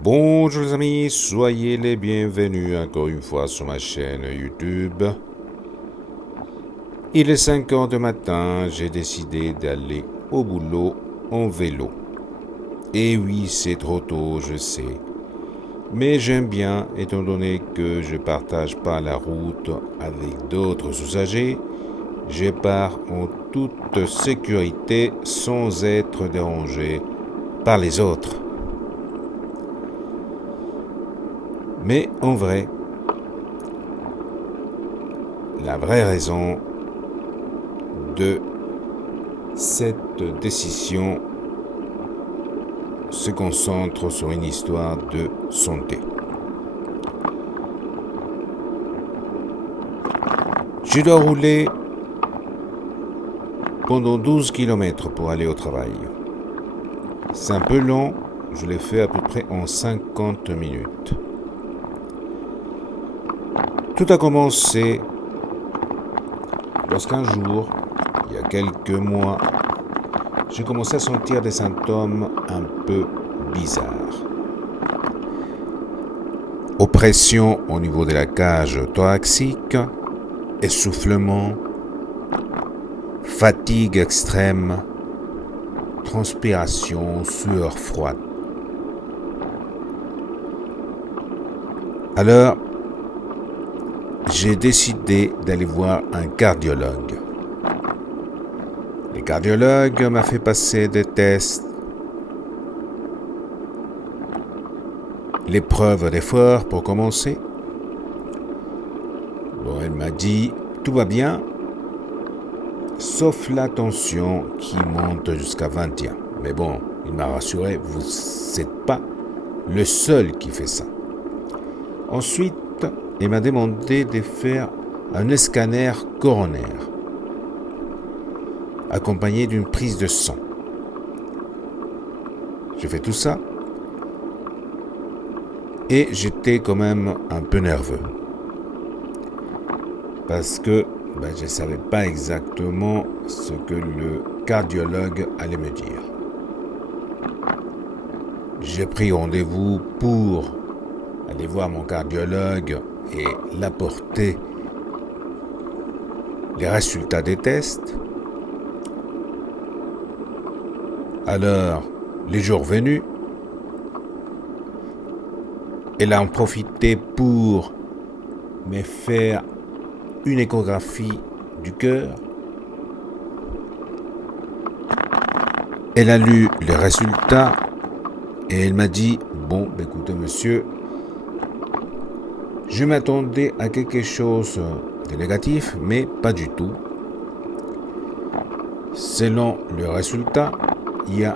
Bonjour les amis, soyez les bienvenus encore une fois sur ma chaîne YouTube. Il est 5 heures du matin, j'ai décidé d'aller au boulot en vélo. Et oui, c'est trop tôt, je sais. Mais j'aime bien, étant donné que je partage pas la route avec d'autres usagers, je pars en toute sécurité sans être dérangé par les autres. Mais en vrai, la vraie raison de cette décision se concentre sur une histoire de santé. Je dois rouler pendant 12 km pour aller au travail. C'est un peu long, je l'ai fait à peu près en 50 minutes. Tout a commencé lorsqu'un jour, il y a quelques mois, j'ai commencé à sentir des symptômes un peu bizarres. Oppression au niveau de la cage thoracique, essoufflement, fatigue extrême, transpiration, sueur froide. Alors, j'ai décidé d'aller voir un cardiologue. Le cardiologue m'a fait passer des tests, l'épreuve d'effort pour commencer. Bon, elle m'a dit, tout va bien, sauf la tension qui monte jusqu'à 21. Mais bon, il m'a rassuré, vous n'êtes pas le seul qui fait ça. Ensuite, il m'a demandé de faire un scanner coronaire, accompagné d'une prise de sang. J'ai fait tout ça et j'étais quand même un peu nerveux parce que je ne savais pas exactement ce que le cardiologue allait me dire. J'ai pris rendez-vous pour aller voir mon cardiologue et l'apporter les résultats des tests. Alors, les jours venus, elle a en profité pour me faire une échographie du cœur. Elle a lu les résultats et elle m'a dit, bon, écoutez monsieur, je m'attendais à quelque chose de négatif, mais pas du tout. Selon le résultat, il n'y a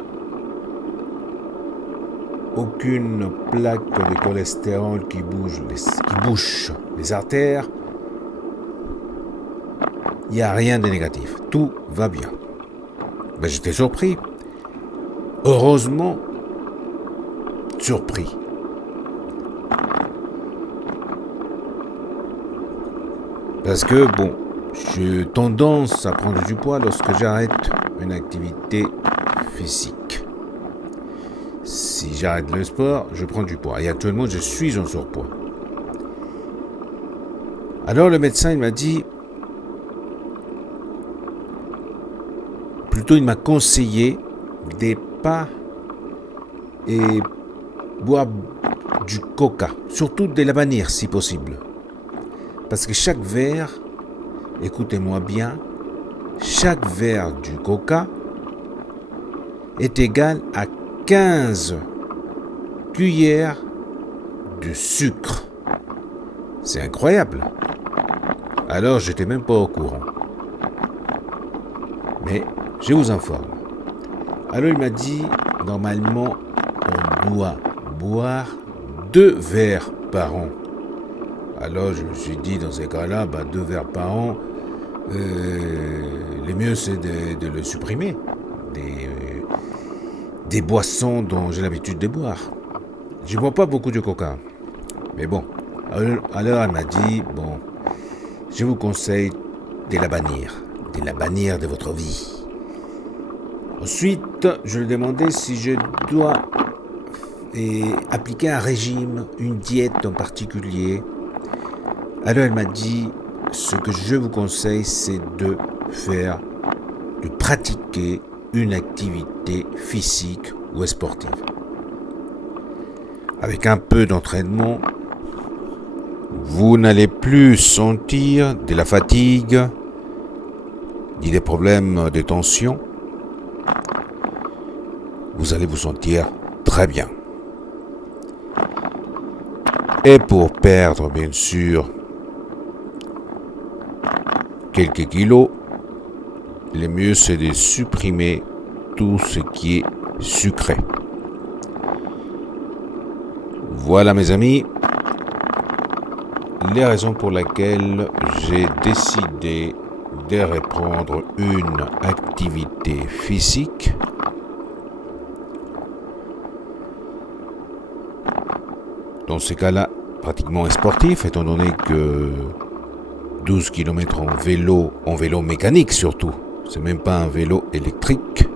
aucune plaque de cholestérol qui bouche les artères. Il n'y a rien de négatif. Tout va bien. J'étais surpris. Heureusement, surpris. Parce que, j'ai tendance à prendre du poids lorsque j'arrête une activité physique. Si j'arrête le sport, je prends du poids. Et actuellement, je suis en surpoids. Alors, le médecin, il m'a dit... Plutôt, il m'a conseillé de pas boire du coca. Surtout de l'avenir, si possible. Parce que chaque verre, écoutez-moi bien, chaque verre du coca est égal à 15 cuillères de sucre. C'est incroyable. Alors, j'étais même pas au courant. Mais je vous informe. Alors, il m'a dit, normalement, on doit boire 2 verres par an. Alors, je me suis dit, dans ces cas-là, 2 verres par an, le mieux, c'est de le supprimer. Des boissons dont j'ai l'habitude de boire. Je ne bois pas beaucoup de coca. Mais bon. Alors, elle m'a dit, je vous conseille de la bannir. De la bannir de votre vie. Ensuite, je lui ai demandé si je dois et appliquer un régime, une diète en particulier. Alors elle m'a dit, ce que je vous conseille, c'est de pratiquer une activité physique ou sportive. Avec un peu d'entraînement, vous n'allez plus sentir de la fatigue, ni des problèmes de tension. Vous allez vous sentir très bien. Et pour perdre, bien sûr, quelques kilos, le mieux c'est de supprimer tout ce qui est sucré. Voilà mes amis, les raisons pour lesquelles j'ai décidé de reprendre une activité physique. Dans ce cas-là, pratiquement sportif, étant donné que 12 km en vélo mécanique surtout, c'est même pas un vélo électrique,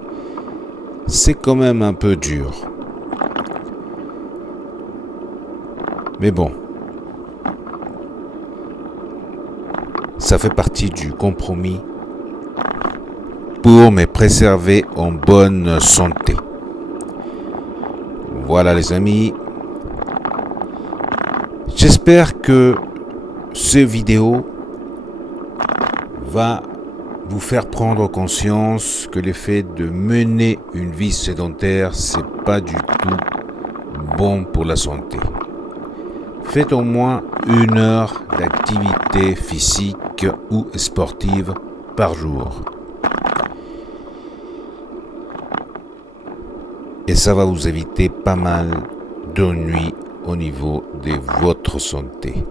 c'est quand même un peu dur. Mais bon, ça fait partie du compromis pour me préserver en bonne santé. Voilà les amis, j'espère que ces vidéos va vous faire prendre conscience que le fait de mener une vie sédentaire, c'est pas du tout bon pour la santé. Faites au moins 1 heure d'activité physique ou sportive par jour. Et ça va vous éviter pas mal d'ennuis au niveau de votre santé.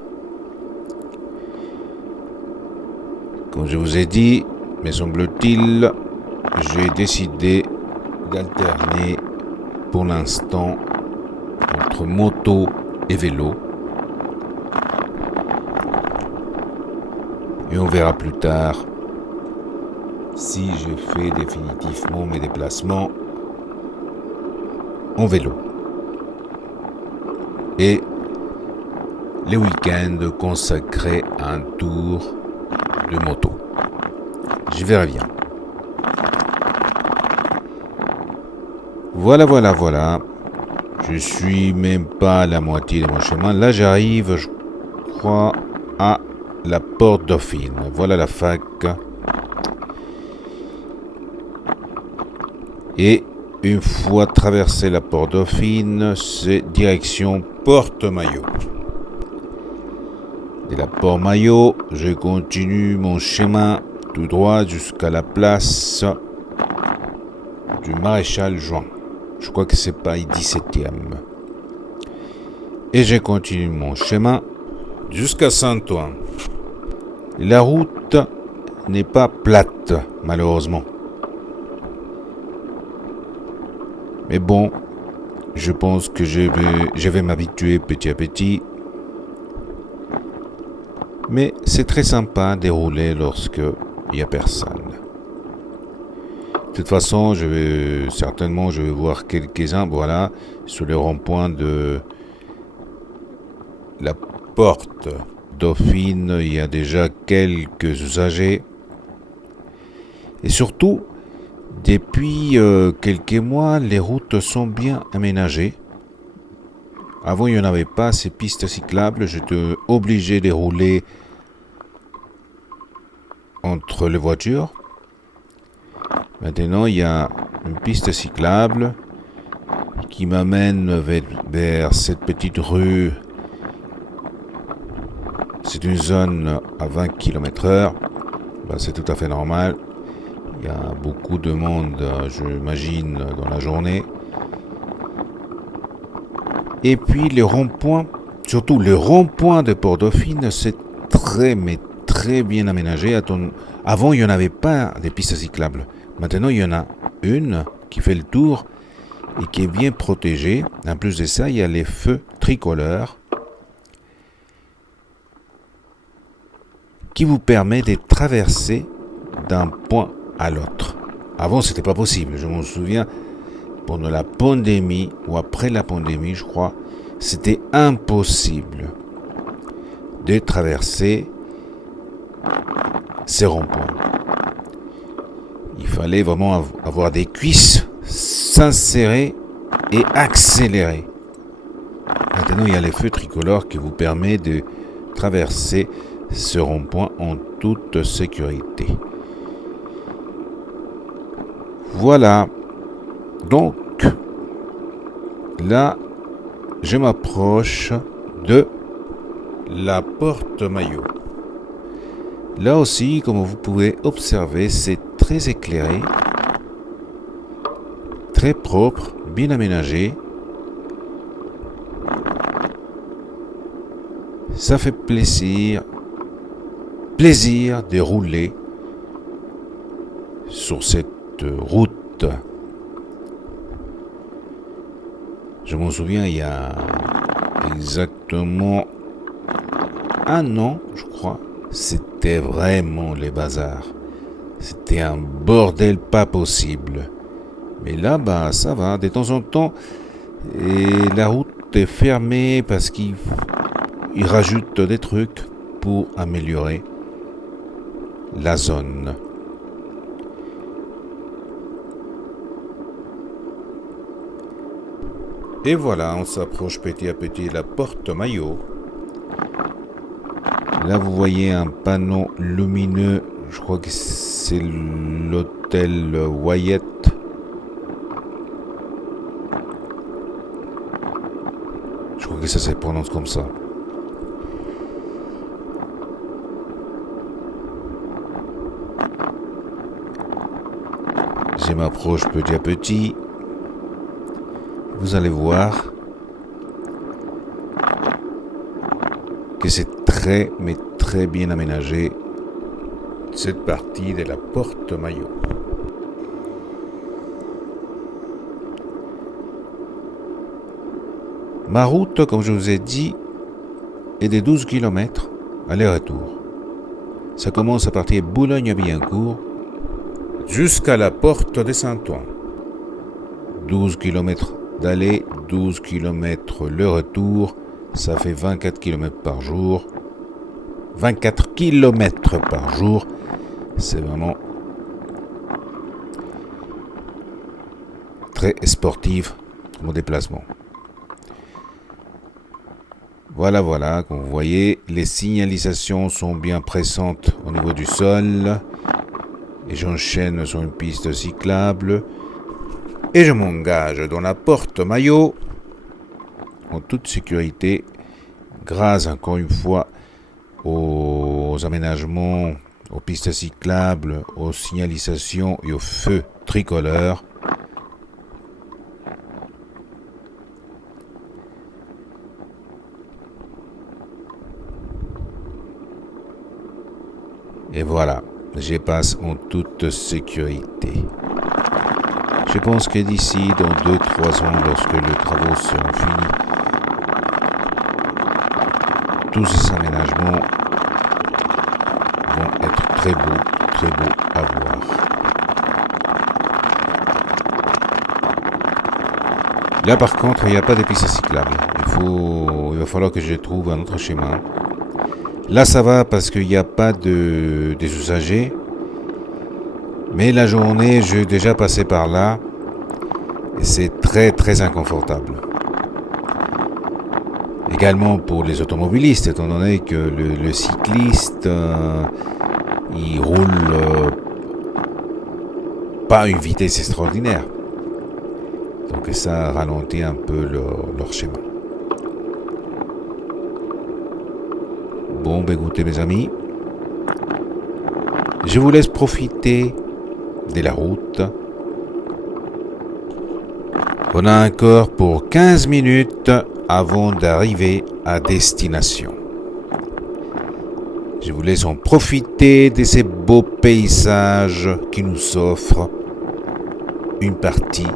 Comme je vous ai dit, me semble-t-il, j'ai décidé d'alterner pour l'instant entre moto et vélo. Et on verra plus tard si je fais définitivement mes déplacements en vélo. Et les week-ends consacrés à un tour de moto. Je verrai bien. Voilà. Je suis même pas à la moitié de mon chemin. Là, j'arrive, je crois, à la Porte Dauphine. Voilà la fac. Et une fois traversé la Porte Dauphine, c'est direction Porte-Maillot. De la Porte-Maillot, je continue mon chemin tout droit jusqu'à la place du Maréchal Juin. Je crois que c'est Paris 17e. Et je continue mon chemin jusqu'à Saint-Ouen. La route n'est pas plate, malheureusement. Mais bon, je pense que je vais m'habituer petit à petit. Mais c'est très sympa de rouler lorsque il n'y a personne. De toute façon, je vais voir quelques-uns, voilà, sur le rond-point de la Porte Dauphine, il y a déjà quelques usagers. Et surtout, depuis quelques mois, les routes sont bien aménagées. Avant, il n'y en avait pas ces pistes cyclables. J'étais obligé de rouler entre les voitures. Maintenant, il y a une piste cyclable qui m'amène vers cette petite rue. C'est une zone à 20 km/h. C'est tout à fait normal. Il y a beaucoup de monde, j'imagine, dans la journée. Et puis les ronds-points, surtout le rond-point de Port-Dauphine, c'est très bien aménagé. Avant, il n'y en avait pas de pistes cyclables. Maintenant, il y en a une qui fait le tour et qui est bien protégée. En plus de ça, il y a les feux tricolores qui vous permet de traverser d'un point à l'autre. Avant, c'était pas possible. Je m'en souviens, pendant la pandémie ou après la pandémie, je crois, c'était impossible de traverser ces ronds-points. Il fallait vraiment avoir des cuisses, s'insérer et accélérer. Maintenant, il y a les feux tricolores qui vous permettent de traverser ce rond-point en toute sécurité. Voilà. Donc, là, je m'approche de la porte Maillot. Là aussi, comme vous pouvez observer, c'est très éclairé, très propre, bien aménagé. Ça fait plaisir de rouler sur cette route. Je m'en souviens, il y a exactement un an, je crois, c'était vraiment les bazars. C'était un bordel pas possible. Mais là, ça va, de temps en temps, et la route est fermée parce qu'ils rajoutent des trucs pour améliorer la zone. Et voilà, on s'approche petit à petit de la porte Maillot. Là, vous voyez un panneau lumineux. Je crois que c'est l'hôtel Wyatt. Je crois que ça se prononce comme ça. Je m'approche petit à petit. Vous allez voir que c'est très, mais très bien aménagé, cette partie de la porte Maillot. Ma route, comme je vous ai dit, est de 12 km aller-retour. Ça commence à partir de Boulogne-Billancourt jusqu'à la porte de Saint-Ouen. 12 km d'aller, 12 km le retour, ça fait 24 km par jour. 24 km par jour, c'est vraiment très sportif mon déplacement. Voilà, comme vous voyez, les signalisations sont bien présentes au niveau du sol. Et j'enchaîne sur une piste cyclable. Et je m'engage dans la porte Maillot en toute sécurité, grâce encore une fois aux aménagements, aux pistes cyclables, aux signalisations et aux feux tricolores. Et voilà, je passe en toute sécurité. Je pense que d'ici, dans 2-3 ans, lorsque les travaux seront finis, tous ces aménagements vont être très beaux à voir. Là, par contre, il n'y a pas de piste cyclable. Il va falloir que je trouve un autre chemin. Là, ça va parce qu'il n'y a pas des usagers. Mais la journée, j'ai déjà passé par là. Et c'est très inconfortable. Également pour les automobilistes, étant donné que le cycliste, il roule pas à une vitesse extraordinaire. Donc ça ralentit un peu leur schéma. Bon, écoutez mes amis, je vous laisse profiter de la route. On a encore pour 15 minutes avant d'arriver à destination. Je vous laisse en profiter de ces beaux paysages qui nous offrent une partie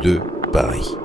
de Paris.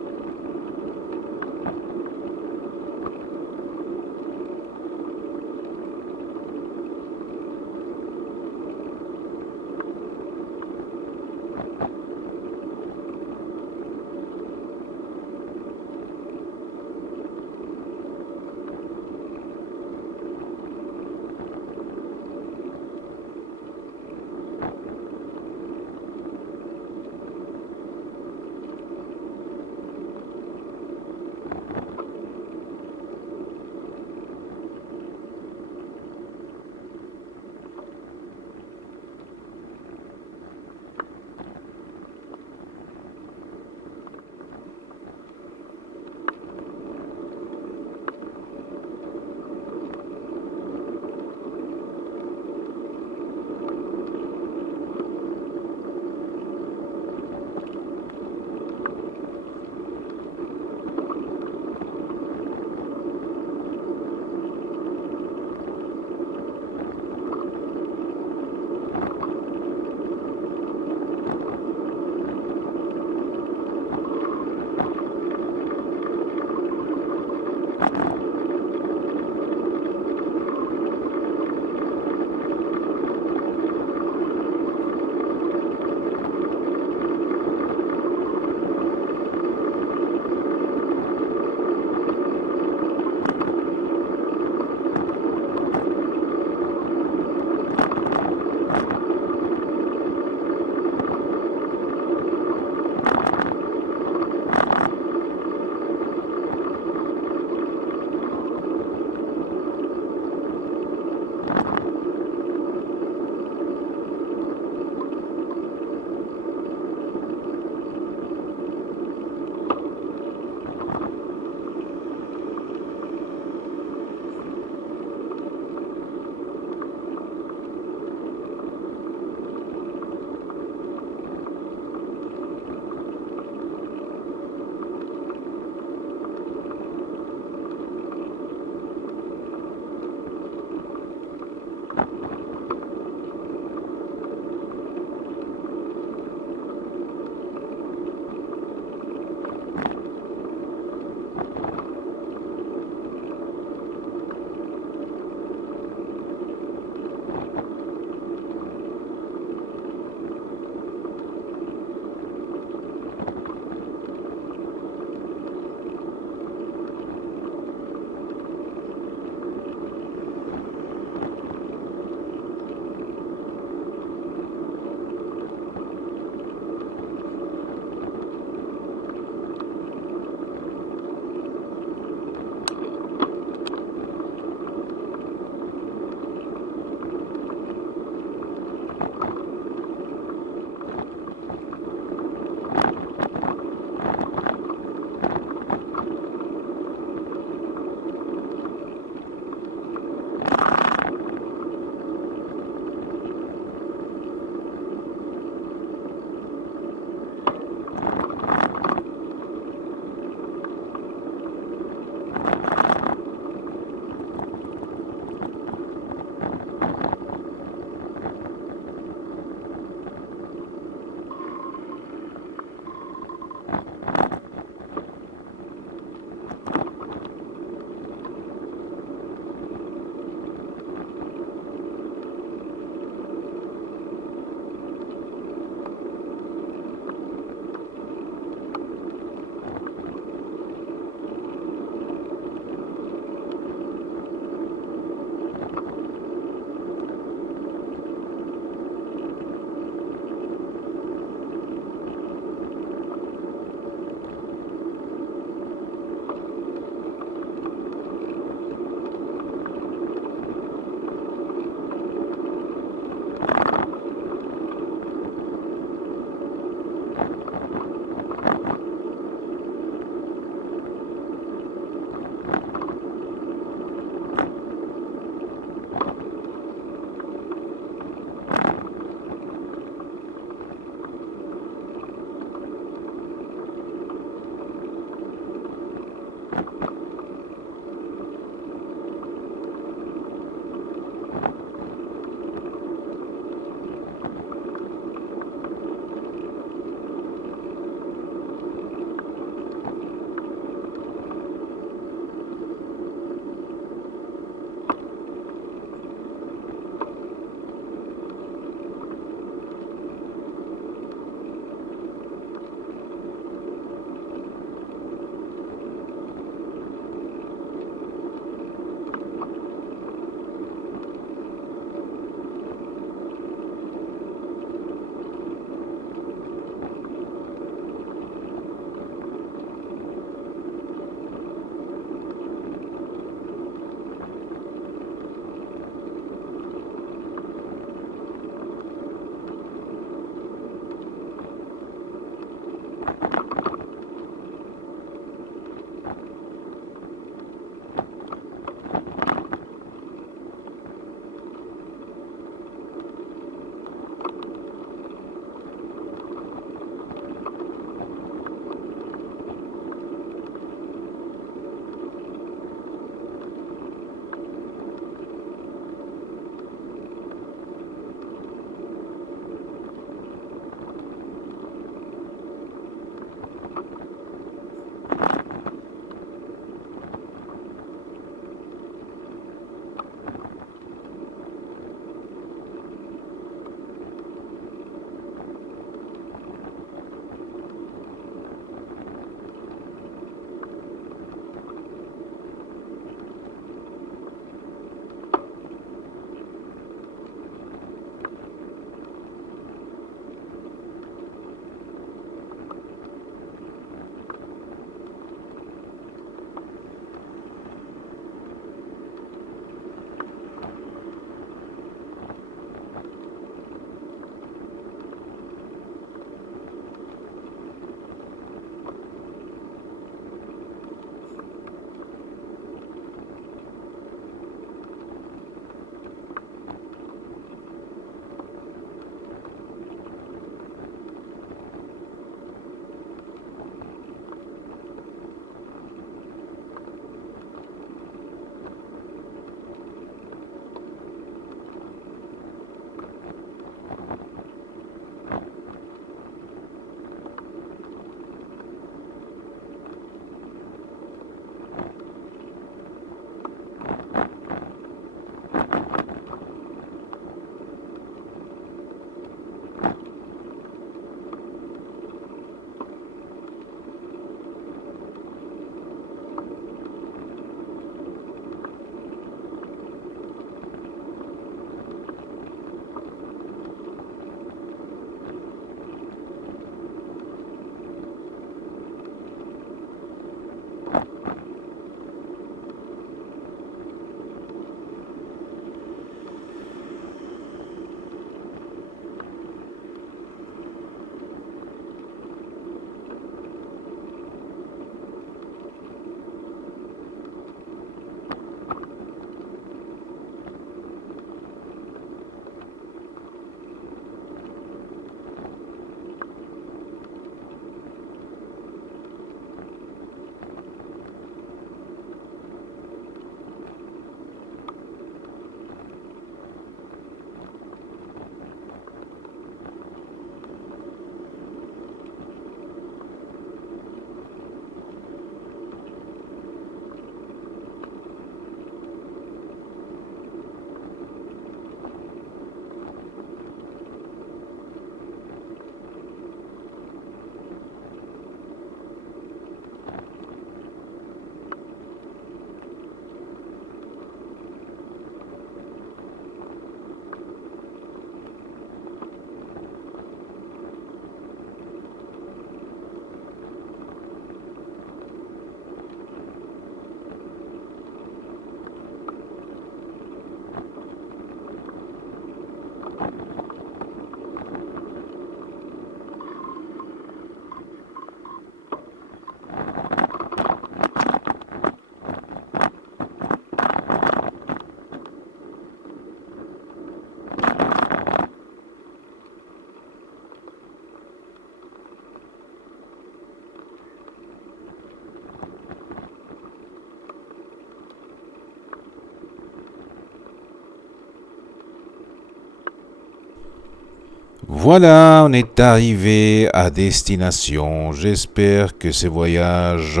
Voilà, on est arrivé à destination. J'espère que ce voyage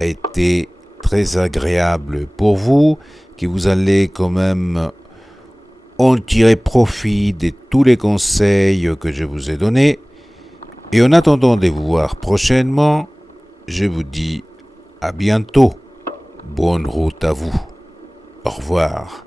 a été très agréable pour vous, que vous allez quand même en tirer profit de tous les conseils que je vous ai donnés. Et en attendant de vous voir prochainement, je vous dis à bientôt. Bonne route à vous. Au revoir.